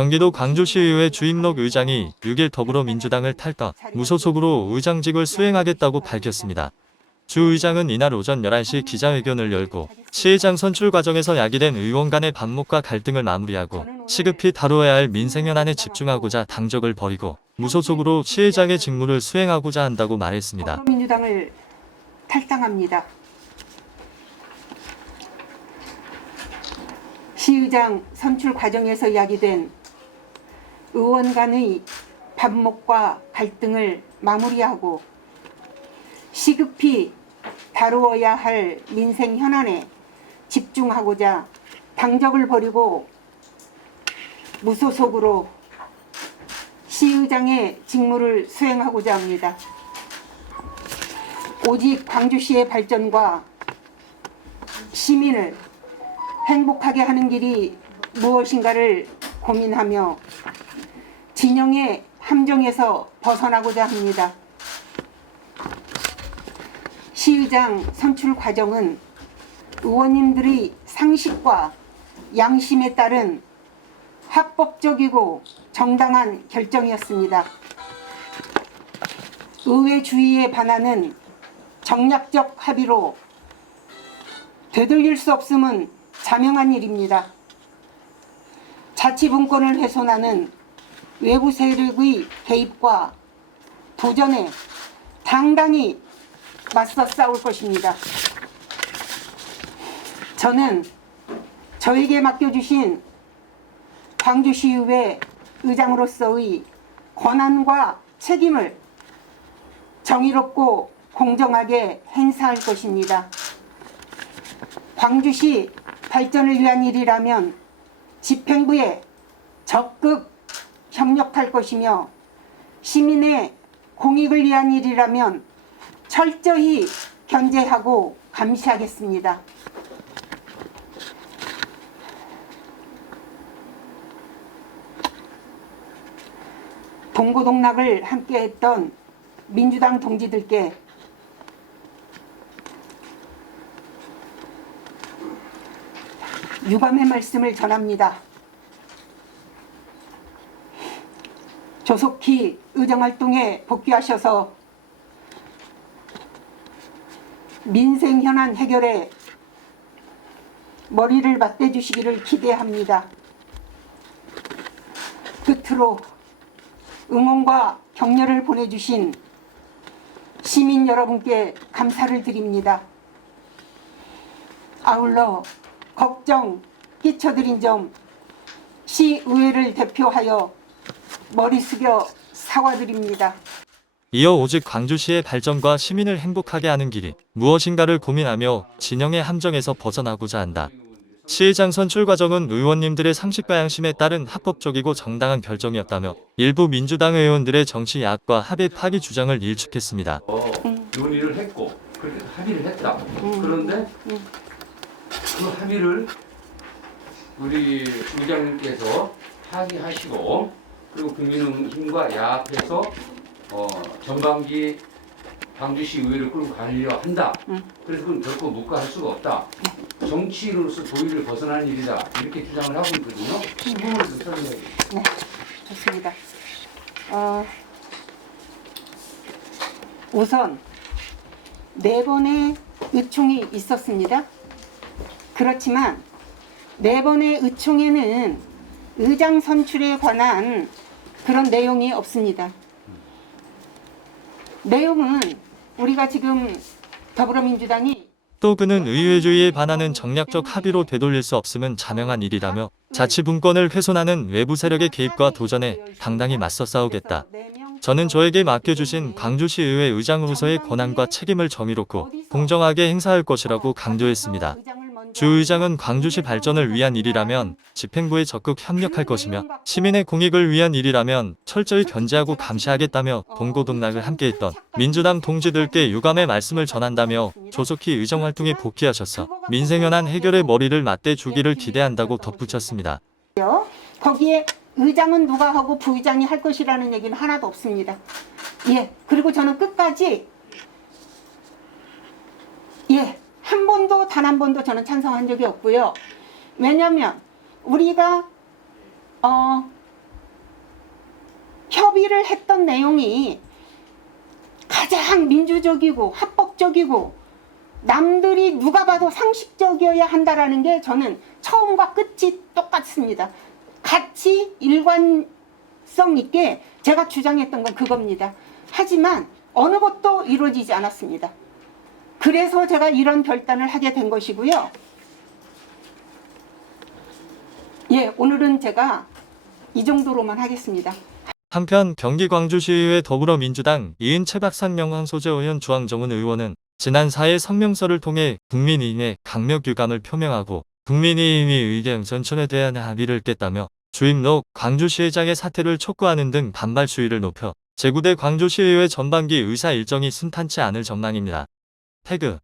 경기도 광주시의회 주임록 의장이 6일 더불어민주당을 탈당, 무소속으로 의장직을 수행하겠다고 밝혔습니다. 주 의장은 이날 오전 11시 기자회견을 열고 시의장 선출 과정에서 야기된 의원 간의 반목과 갈등을 마무리하고 시급히 다루어야 할 민생 현안에 집중하고자 당적을 버리고 무소속으로 시의장의 직무를 수행하고자 한다고 말했습니다. 민주당을 탈당합니다. 시의장 선출 과정에서 야기된 의원 간의 반목과 갈등을 마무리하고 시급히 다루어야 할 민생 현안에 집중하고자 당적을 버리고 무소속으로 시의장의 직무를 수행하고자 합니다. 오직 광주시의 발전과 시민을 행복하게 하는 길이 무엇인가를 고민하며 진영의 함정에서 벗어나고자 합니다. 시의장 선출 과정은 의원님들의 상식과 양심에 따른 합법적이고 정당한 결정이었습니다. 의회 주의에 반하는 정략적 합의로 되돌릴 수 없음은 자명한 일입니다. 자치분권을 훼손하는 외부 세력의 개입과 도전에 당당히 맞서 싸울 것입니다. 저는 저에게 맡겨주신 광주시의회 의장으로서의 권한과 책임을 정의롭고 공정하게 행사할 것입니다. 광주시 발전을 위한 일이라면 집행부에 적극 협력할 것이며 시민의 공익을 위한 일이라면 철저히 견제하고 감시하겠습니다. 동고동락을 함께했던 민주당 동지들께 유감의 말씀을 전합니다. 조속히 의정활동에 복귀하셔서 민생 현안 해결에 머리를 맞대주시기를 기대합니다. 끝으로 응원과 격려를 보내주신 시민 여러분께 감사를 드립니다. 아울러 걱정 끼쳐드린 점 시의회를 대표하여 머리 숙여 사과드립니다. 이어 오직 광주시의 발전과 시민을 행복하게 하는 길이 무엇인가를 고민하며 진영의 함정에서 벗어나고자 한다. 시의장 선출 과정은 의원님들의 상식과 양심에 따른 합법적이고 정당한 결정이었다며 일부 민주당 의원들의 정치 야합과 합의 파기 주장을 일축했습니다. 논의를 했고 그렇게 합의를 했다. 그런데 그 합의를 우리 의장님께서 파기하시고 그리고 국민의힘과 야합해서 전반기 광주시 의회를 끌고 가려고 한다. 그래서 그건 결코 묵과할 수가 없다. 정치인으로서 도의를 벗어난 일이다. 이렇게 주장을 하고 있거든요. 부분을 좀 설명해 주세요. 네, 좋습니다. 우선 4번의 의총이 있었습니다. 그렇지만 4번의 의총에는 의장 선출에 관한 그런 내용이 없습니다. 내용은 우리가 지금 더불어민주당이 또 그는 의회주의에 반하는 정략적 합의로 되돌릴 수 없음은 자명한 일이라며 자치분권을 훼손하는 외부 세력의 개입과 도전에 당당히 맞서 싸우겠다. 저는 저에게 맡겨주신 광주시 의회 의장으로서의 권한과 책임을 정의롭고 공정하게 행사할 것이라고 강조했습니다. 주 의장은 광주시 발전을 위한 일이라면 집행부에 적극 협력할 것이며 시민의 공익을 위한 일이라면 철저히 견제하고 감시하겠다며 동고동락을 함께했던 민주당 동지들께 유감의 말씀을 전한다며 조속히 의정활동에 복귀하셔서 민생현안 해결에 머리를 맞대주기를 기대한다고 덧붙였습니다. 거기에 의장은 누가 하고 부의장이 할 것이라는 얘기는 하나도 없습니다. 예, 그리고 저는 끝까지 한 번도 단 한 번도 저는 찬성한 적이 없고요. 왜냐하면 우리가 협의를 했던 내용이 가장 민주적이고 합법적이고 남들이 누가 봐도 상식적이어야 한다라는 게 저는 처음과 끝이 똑같습니다. 같이 일관성 있게 제가 주장했던 건 그겁니다. 하지만 어느 것도 이루어지지 않았습니다. 그래서 제가 이런 결단을 하게 된 것이고요. 예, 오늘은 제가 이 정도로만 하겠습니다. 한편 경기 광주시의회 더불어민주당 이은채박산 명황소재의원 주황정은 의원은 지난 4일 성명서를 통해 국민의힘에 강력 유감을 표명하고 국민의힘이 의견 전천에 대한 합의를 깼다며 주임록 광주시의장의 사퇴를 촉구하는 등 반발 수위를 높여 제9대 광주시의회 전반기 의사 일정이 순탄치 않을 전망입니다. 태그